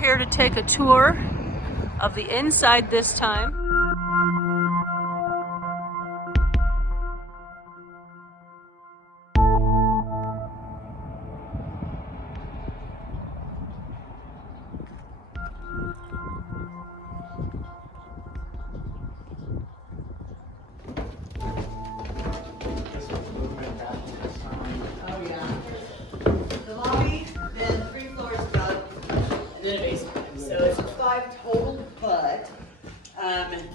here to take a tour of the inside this time. Oh yeah. The lobby, then 3 floors above, and then a basement. So it's 5 total, but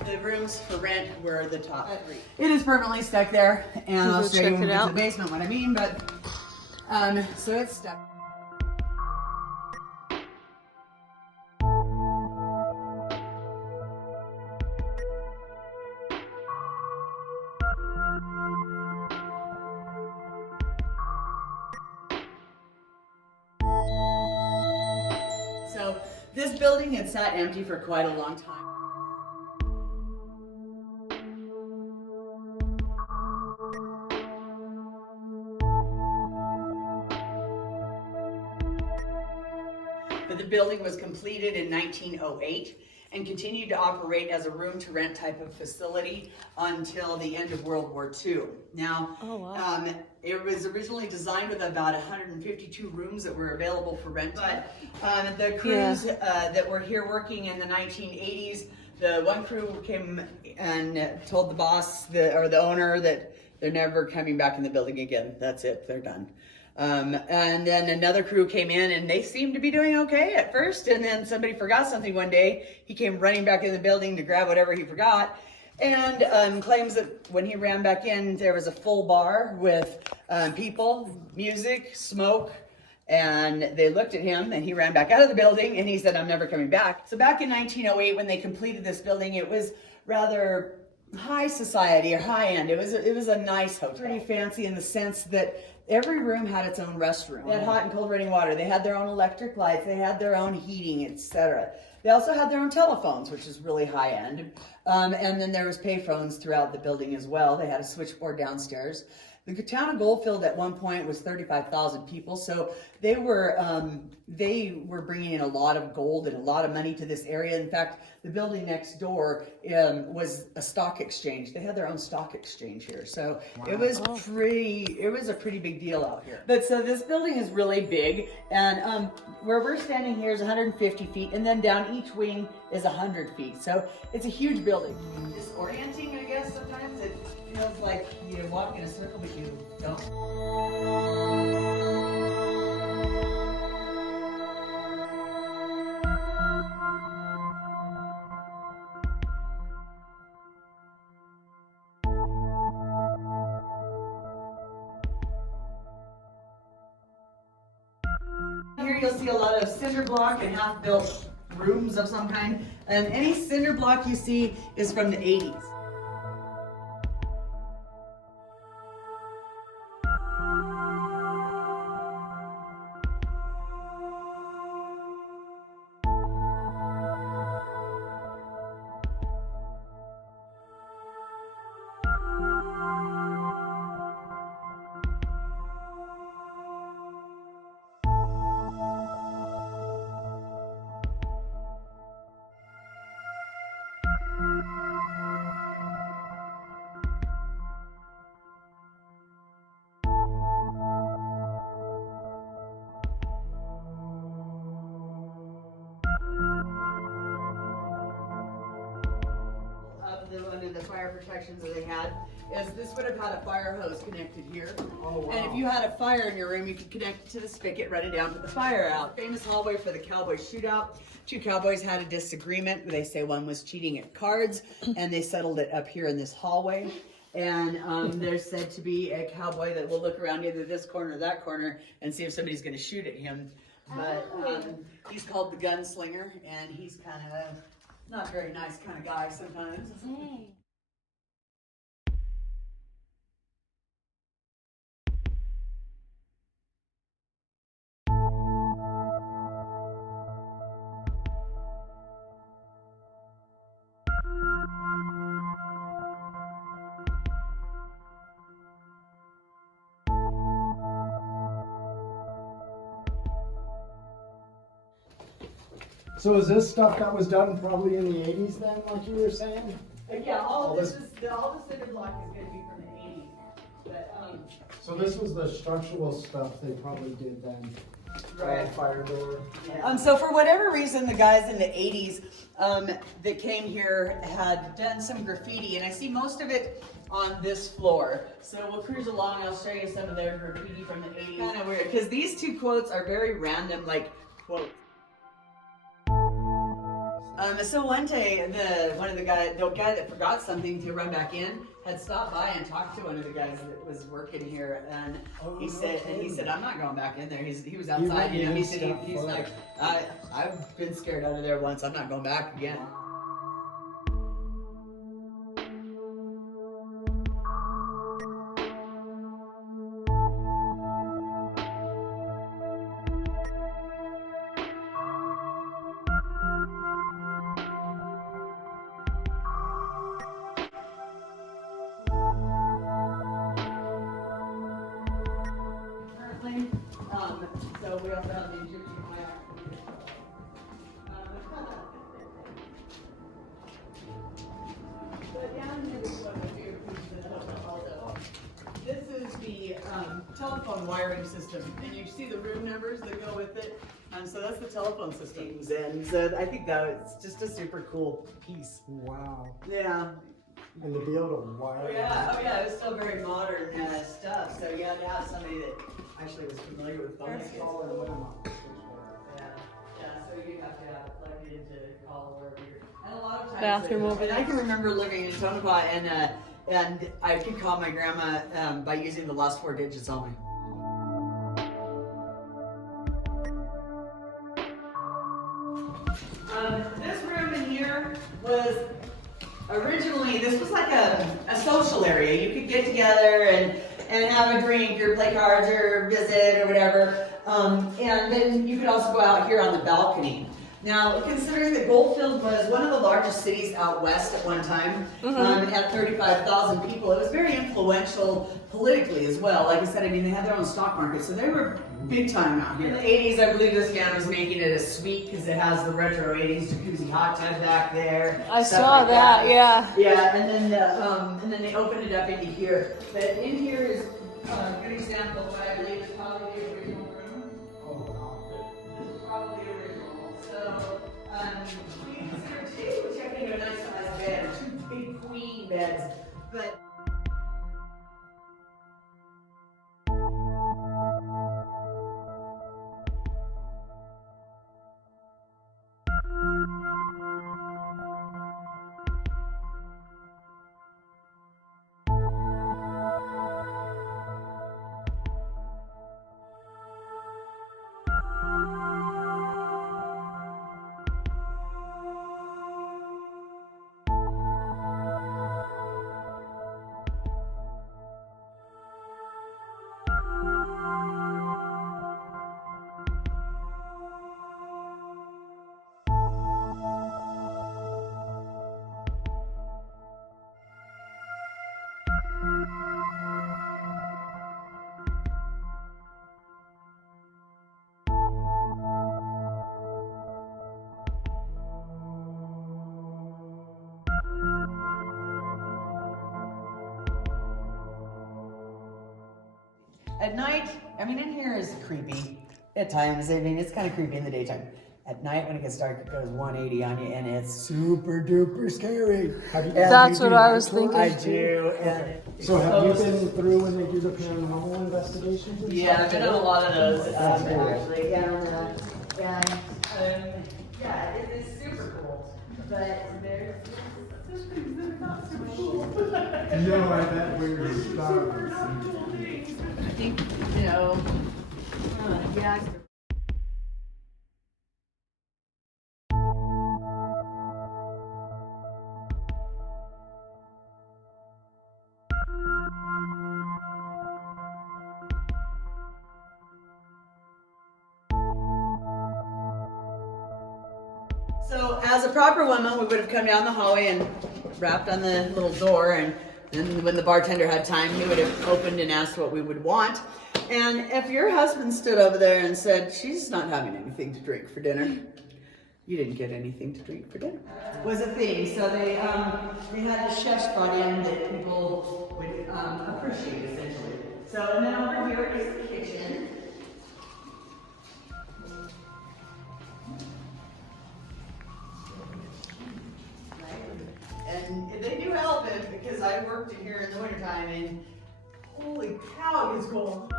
the rooms for rent were the top 3. It is permanently stuck there, and I'll show you when we get to the basement what I mean, but so it's stuck. So this building had sat empty for quite a long time. But the building was completed in 1908 and continued to operate as a room-to-rent type of facility until the end of World War II. Now, it was originally designed with about 152 rooms that were available for rent. But the crews that were here working in the 1980s, the one crew came and told the boss or the owner that they're never coming back in the building again. That's it, they're done. And then another crew came in and they seemed to be doing okay at first, and then somebody forgot something one day. He came running back in the building to grab whatever he forgot, and claims that when he ran back in, there was a full bar with people, music, smoke, and they looked at him and he ran back out of the building and he said, "I'm never coming back." So back in 1908, when they completed this building, it was rather high society or high end. It was a nice hotel. Pretty fancy in the sense that every room had its own restroom. They had hot and cold running water. They had their own electric lights. They had their own heating, etc. They also had their own telephones, which is really high end. And then there was payphones throughout the building as well. They had a switchboard downstairs. The town of Goldfield at one point was 35,000 people, so they were bringing in a lot of gold and a lot of money to this area. In fact, the building next door was a stock exchange. They had their own stock exchange here, so it was a pretty big deal out here. But so this building is really big, and where we're standing here is 150 feet, and then down each wing is 100 feet. So it's a huge building. Disorienting, I guess, sometimes. It feels like you walk in a circle, but you don't. Here you'll see a lot of cinder block and half-built rooms of some kind. And any cinder block you see is from the 80s. Under the fire protections that they had, is this would have had a fire hose connected here. Oh, wow. And if you had a fire in your room, you could connect it to the spigot, run it down, put the fire out. Famous hallway for the cowboy shootout. 2 cowboys had a disagreement. They say one was cheating at cards, and they settled it up here in this hallway. And there's said to be a cowboy that will look around either this corner or that corner and see if somebody's going to shoot at him. But he's called the gunslinger, and he's kind of a not very nice kind of guy sometimes. Hey. So is this stuff that was done probably in the 80s then, like you were saying? Yeah, all this cinder block is going to be from the 80s. But, So this was the structural stuff they probably did then. right. Fire door. So for whatever reason, the guys in the 80s that came here had done some graffiti, and I see most of it on this floor. So we'll cruise along, I'll show you some of their graffiti from the 80s. Kind of weird, because these two quotes are very random, like, quotes. So one day, the guy that forgot something to run back in had stopped by and talked to one of the guys that was working here, and he said, I'm not going back in there. He was outside, you know. He said he's like, I've been scared out of there once. I'm not going back again. So we also have the Egyptian fire. But down here is what we do is the hotel also. This is the telephone wiring system, and you see the room numbers that go with it. So that's the telephone system. And so I think that it's just a super cool piece. Wow. Yeah. And to be able to wire. Oh yeah, it was still very modern stuff. So you had to have somebody that actually was familiar with phone systems. Yeah, so you have to have it plugged into call wherever you're. And a lot of times. Bathroom over And there. I can remember living in Tonopah, and I could call my grandma by using the last 4 digits only. This room in here was originally, this was like a social area. You could get together and have a drink or play cards or visit or whatever. And then you could also go out here on the balcony. Now, considering that Goldfield was one of the largest cities out west at one time, it had 35,000 people, it was very influential politically as well. Like I said, I mean, they had their own stock market, so they were big time out here. In the 80s, I believe this man was making it a suite because it has the retro 80s jacuzzi hot tub back there. I stuff saw like that, yeah. Yeah, and then they opened it up into here. But in here is a good example of what I believe is probably the original room. This is probably the original. So, we consider two, which I think are a nice sized bed, 2 big queen beds. But at night, I mean, in here is creepy at times. I mean, it's kind of creepy in the daytime. At night, when it gets dark, it goes 180 on you, and it's super duper scary. That's what I was thinking. I do. And So have you been through when they do the paranormal investigations? And yeah, stuff I've been on a too? lot of those That's cool. actually. Yeah, it is super cool. But there's things that are not super cool. No, I bet we're Super not cool things. I think, you know, yeah. So as a proper woman, we would have come down the hallway and rapped on the little door, and then when the bartender had time, he would have opened and asked what we would want. And if your husband stood over there and said, she's not having anything to drink for dinner, You didn't get anything to drink for dinner. Was a thing. So they had the chefs brought in that people would appreciate, essentially. So, and then over here is the kitchen. And they do help it because I worked in here in the wintertime and holy cow, it's cold.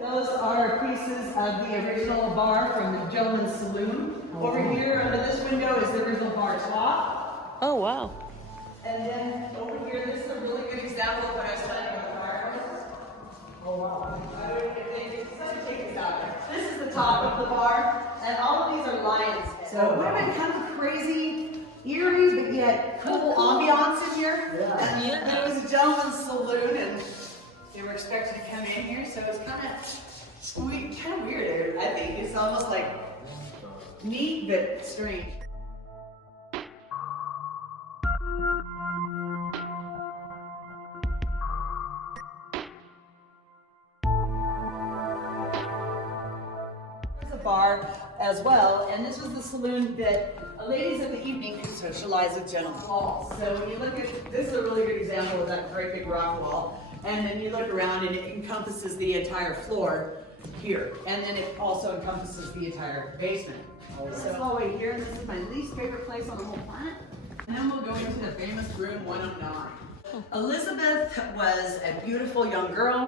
Those are pieces of the original bar from the gentleman's saloon. Over here under this window is the original bar top. Oh, wow. And then over here, this is a really good example of what I was telling you about the fireplace. Oh wow. Let me take this out. This is the top of the bar, and all of these are lions. So it would have been kind of crazy, eerie, but yet cool ambiance in here. Yeah. And it was a gentleman's saloon, and they were expected to come in here, so it's kind of weird. I think it's almost like neat but strange. There's a bar as well, and this was the saloon that ladies of the evening could socialize with gentlemen. So when you look at this, is a really good example of that great big rock wall. And then you look around and it encompasses the entire floor here. And then it also encompasses the entire basement. This is hallway here, and this is my least favorite place on the whole planet. And then we'll go into the famous room 109. Elizabeth was a beautiful young girl.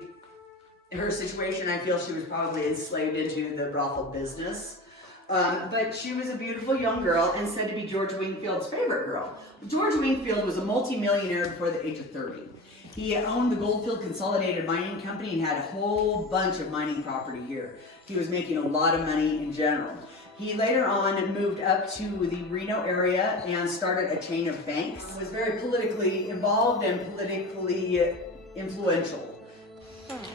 In her situation, I feel she was probably enslaved into the brothel business. But she was a beautiful young girl and said to be George Wingfield's favorite girl. George Wingfield was a multi-millionaire before the age of 30. He owned the Goldfield Consolidated Mining Company and had a whole bunch of mining property here. He was making a lot of money in general. He later on moved up to the Reno area and started a chain of banks. He was very politically involved and politically influential.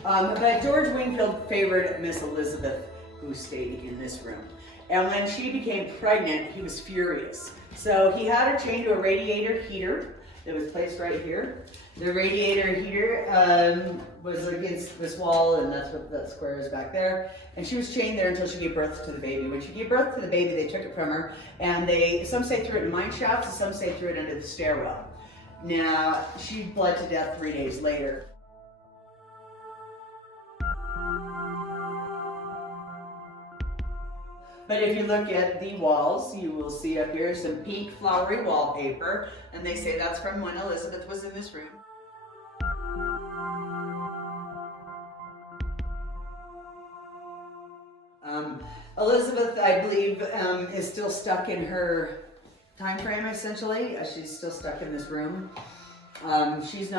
But George Wingfield favored Miss Elizabeth, who stayed in this room. And when she became pregnant, he was furious. So he had her chained to a radiator heater that was placed right here. The radiator heater was against this wall, and that's what that square is back there. And she was chained there until she gave birth to the baby. When she gave birth to the baby, they took it from her, and some say threw it in mine shafts, and some say threw it under the stairwell. Now, she bled to death 3 days later. But if you look at the walls, you will see up here some pink flowery wallpaper, and they say that's from when Elizabeth was in this room. Elizabeth, I believe, is still stuck in her time frame, essentially. She's still stuck in this room. She was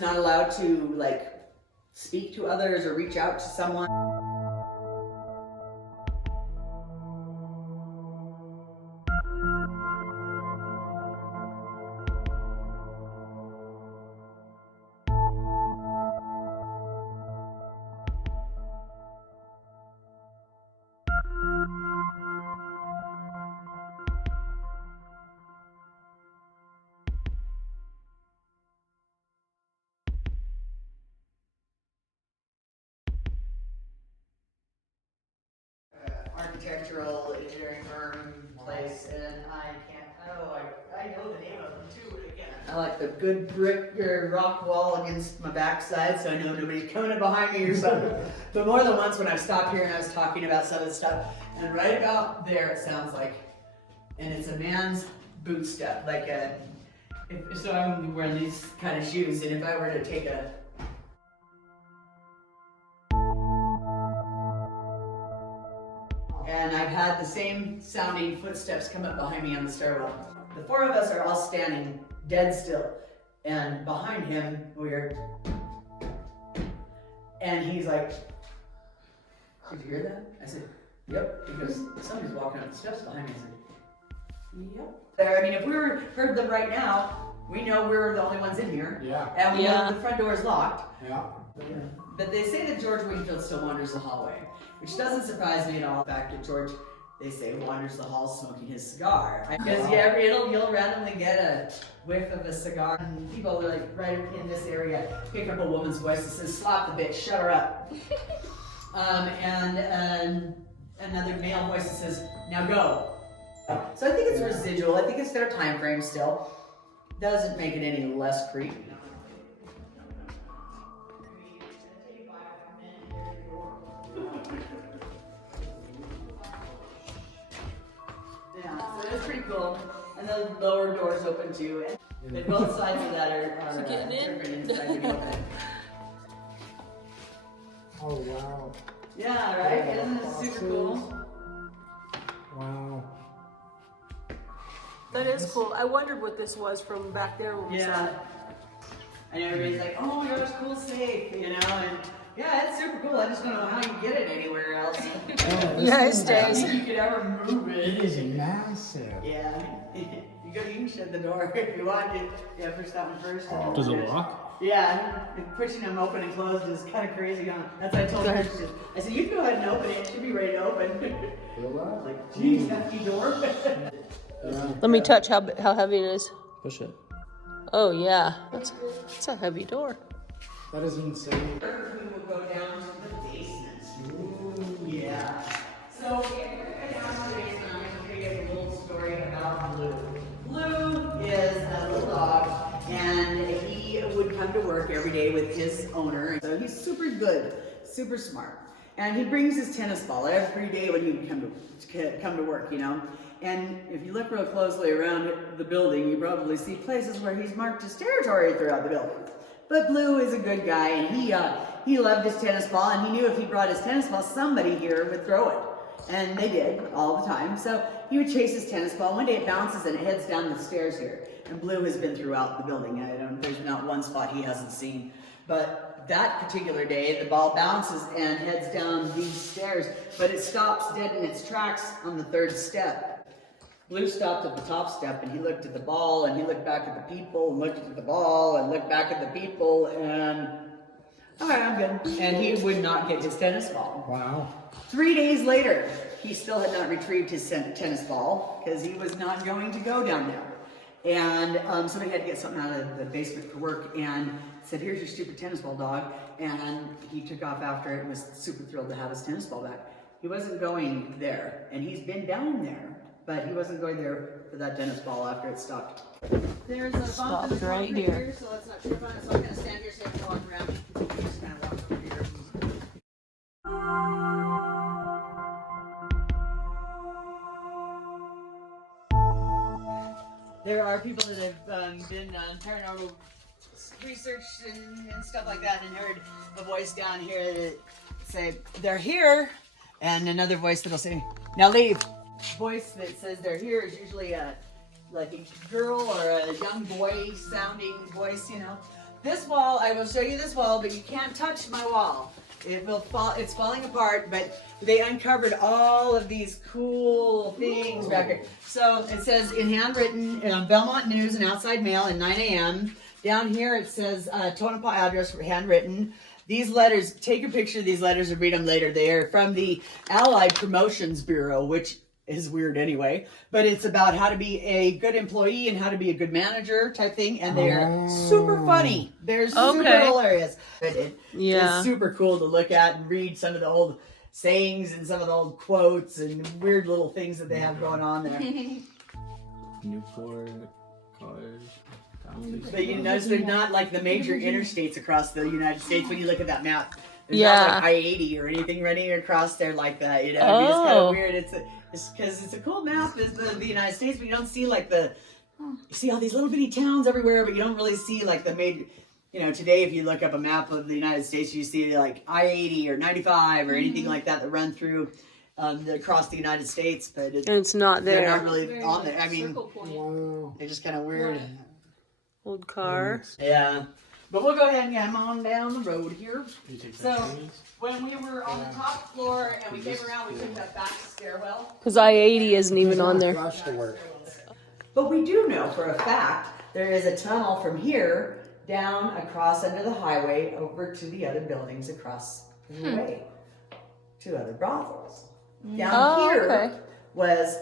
not allowed to, like, speak to others or reach out to someone. Architectural engineering firm place, and I know the name of them too, but again, I like the good brick or rock wall against my backside, so I know nobody's coming up behind me or something. But more than once when I've stopped here and I was talking about some of the stuff, and right about there it sounds like, and it's a man's boot step, like so I'm wearing these kind of shoes, and if I were to take and I've had the same sounding footsteps come up behind me on the stairwell. The four of us are all standing dead still, and behind him and he's like, "Did you hear that?" I said, "Yep," because somebody's walking up the steps behind me. I said, "Yep." I mean, if we heard them right now, we know we're the only ones in here. Yeah. And we know the front door is locked. Yeah. But, But they say that George Wingfield still wanders the hallway, which doesn't surprise me at all. The fact that George, they say, wanders the halls smoking his cigar. Because you'll randomly get a whiff of a cigar, and people are like right in this area pick up a woman's voice that says, "Slap the bitch, shut her up." And another male voice that says, "Now go." So I think it's residual. I think it's their time frame still. Doesn't make it any less creepy. Yeah, so that's pretty cool. And the lower doors open too. And both sides of that are getting in? different inside when you open it. Oh, wow. Yeah, right? Isn't it super cool? Wow. That is cool. I wondered what this was from back there when we saw it. And everybody's like, "Oh my gosh, cool safe," you know? And yeah, it's super cool. I just don't know how you get it anywhere else. Nice I don't days. think you could ever move it. It is massive. Yeah. You can shut the door if you want to. Yeah, push that one first. Does it lock? Yeah, pushing them open and closed is kind of crazy, huh? That's what I told her. I said, "You can go ahead and open it. It should be ready to open." Feel that? Like, geez, hefty door. Let me touch how heavy it is. Push it. Oh yeah, that's a heavy door. That is insane. We will go down to the basement. Ooh, yeah. So, if we're going down to the basement, I'm going to tell you a little story about Blue. Blue is a little dog, and he would come to work every day with his owner. So he's super good, super smart. And he brings his tennis ball every day when he would come to work, you know. And if you look real closely around the building, you probably see places where he's marked his territory throughout the building. But Blue is a good guy, and he loved his tennis ball, and he knew if he brought his tennis ball, somebody here would throw it. And they did, all the time. So he would chase his tennis ball. One day it bounces and it heads down the stairs here. And Blue has been throughout the building. There's not one spot he hasn't seen. But that particular day, the ball bounces and heads down these stairs, but it stops dead in its tracks on the third step. Blue stopped at the top step, and he looked at the ball, and he looked back at the people, and looked at the ball, and looked back at the people, and all right, I'm good. And he would not get his tennis ball. Wow. 3 days later, he still had not retrieved his tennis ball because he was not going to go down there. And somebody had to get something out of the basement for work, and said, "Here's your stupid tennis ball, dog." And he took off after it and was super thrilled to have his tennis ball back. He wasn't going there, and he's been down there. But he wasn't going there for that tennis ball after it stopped. There's a bump in the right concrete here. so let's not trip on it. So I'm going to stand here so I can walk around. Just kind of walk over here. There are people that have been paranormal research and stuff like that, and heard a voice down here that say, "They're here," and another voice that'll say, "Now leave." Voice that says they're here is usually like a girl or a young boy sounding voice, you know. This wall, I will show you this wall, but you can't touch my wall. It will fall, it's falling apart, but they uncovered all of these cool things back here. So it says in handwritten, Belmont News and Outside Mail at 9 a.m. Down here it says Tonopah address for handwritten. These letters, take a picture of these letters and read them later. They are from the Allied Promotions Bureau, which is weird anyway, but it's about how to be a good employee and how to be a good manager type thing, and they're super funny. They're super hilarious. It's super cool to look at and read some of the old sayings and some of the old quotes and weird little things that they have going on there. Newport, cars. But you notice they're not like the major interstates across the United States when you look at that map. There's not like I-80 or anything running across there like that, you know. I mean, it's kind of weird. It's because it's a cool map, is the United States, but you don't see like you see all these little bitty towns everywhere, but you don't really see like the major, you know, today if you look up a map of the United States, you see like I-80 or 95 or anything like that run through across the United States, but it's not there. They're not really on there. I mean, they're just kind of weird. Old car. Yeah. But we'll go ahead and come on down the road here. So when we were on the top floor and we came around, we took that back stairwell. Because I-80 isn't even on there. But we do know for a fact there is a tunnel from here down across under the highway over to the other buildings across the way to other brothels. Down here was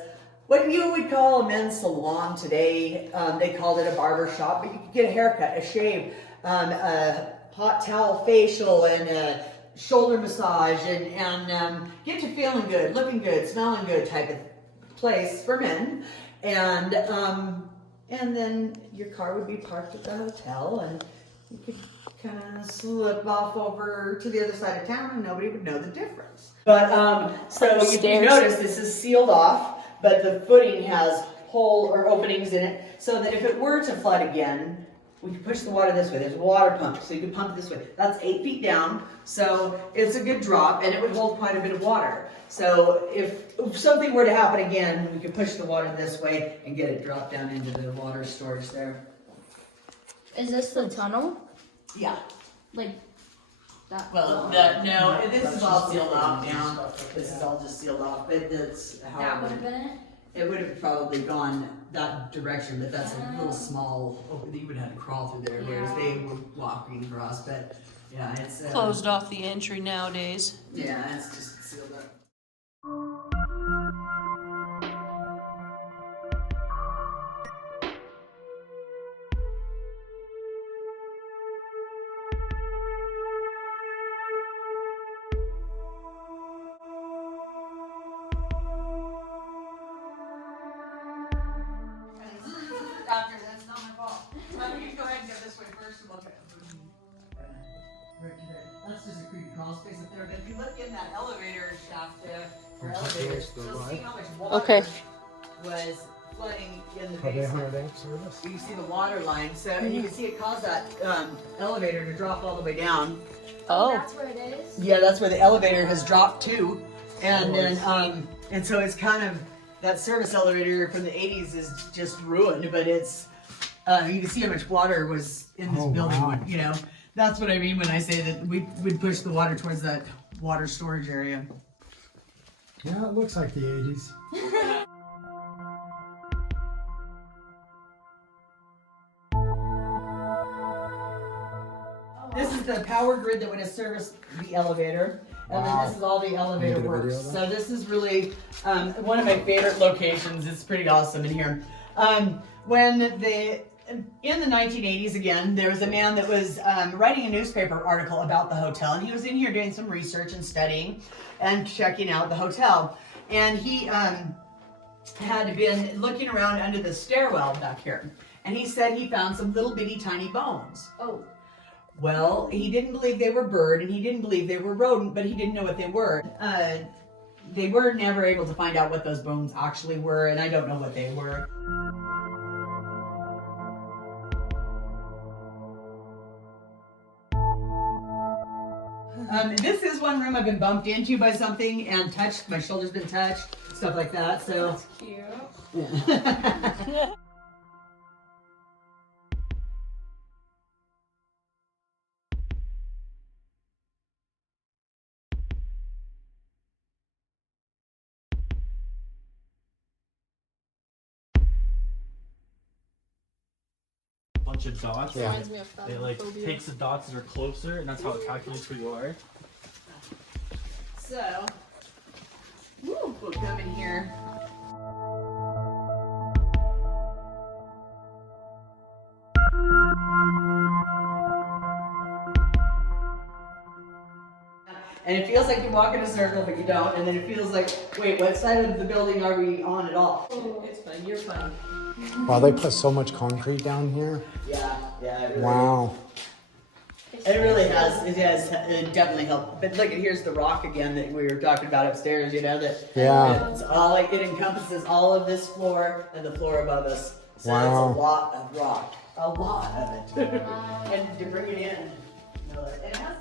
what you would call a men's salon today. They called it a barber shop, but you could get a haircut, a shave, a hot towel facial, and a shoulder massage, and get you feeling good, looking good, smelling good type of place for men. And then your car would be parked at the hotel, and you could kind of slip off over to the other side of town, and nobody would know the difference. But so if you notice, this is sealed off, but the footing has hole or openings in it, so that if it were to flood again, we could push the water this way. There's a water pump, so you could pump it this way. That's 8 feet down, so it's a good drop, and it would hold quite a bit of water. So if something were to happen again, we could push the water this way and get it dropped down into the water storage there. Is this the tunnel? Yeah. Like that? Well, no, this is all sealed off now. This is all just sealed off, but that's how That would have been it? it would have probably gone that direction, but that's a little small. You would have had to crawl through there, whereas they were walking across. But yeah, it's Closed off the entry nowadays. Yeah, it's just sealed up. That's not my fault. You go ahead and go this way first and look at right there. That's just a creepy crawl space up there. But if you look in that elevator shaft there, or elevators, you'll see how much water was flooding in the Probably basement. 100 amp service. You can see the water line, so and you can see it caused that elevator to drop all the way down. Oh. That's where it is? Yeah, that's where the elevator has dropped to, and then and so it's kind of that service elevator from the 80s is just ruined, but it's you can see how much water was in this building. Wow. You know, that's what I mean when I say that we'd push the water towards that water storage area. Yeah, it looks like the 80s. This is the power grid that would have serviced the elevator. And then this is all the elevator Can you get a works. video of So this is really one of my favorite locations. It's pretty awesome in here. In the 1980s again, there was a man that was writing a newspaper article about the hotel, and he was in here doing some research and studying and checking out the hotel. And he had been looking around under the stairwell back here, and he said he found some little bitty tiny bones. Oh. Well, he didn't believe they were bird, and he didn't believe they were rodent, but he didn't know what they were. They were never able to find out what those bones actually were, and I don't know what they were. This is one room I've been bumped into by something and touched. My shoulder's been touched, stuff like that. So. That's cute. Yeah. Bunch of dots. Yeah. Reminds me of It like phobia. takes the dots that are closer, and that's how it calculates where you are. So, we'll come in here. And it feels like you walk in a circle, but you don't. And then it feels like, wait, what side of the building are we on at all? It's fun. You're fun. Wow, they put so much concrete down here. Yeah, it really, Wow. it really has. It definitely helped. But look, here's the rock again that we were talking about upstairs. You know that. Yeah. It's all like it encompasses all of this floor and the floor above us. So Wow. it's a lot of rock, a lot of it. And to bring it in, you know, it has